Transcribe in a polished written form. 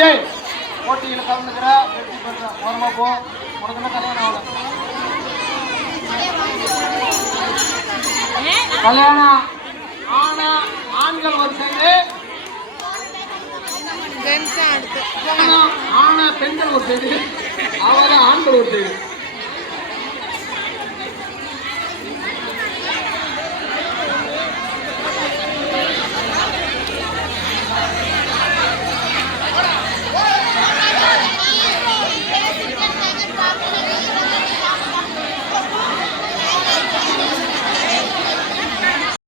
விஜய் போட்டியில் கலந்துக்கிற வெற்றி பெற்ற ஓரமா போ. உனக்கு என்ன கல்யாணம் ஆகல? கல்யாணம் ஆனா ஆண்கள் ஒரு சைடு, ஆனா பெண்கள் ஒரு சைடு, அவதான் ஆண்கள் ஒரு சைடு.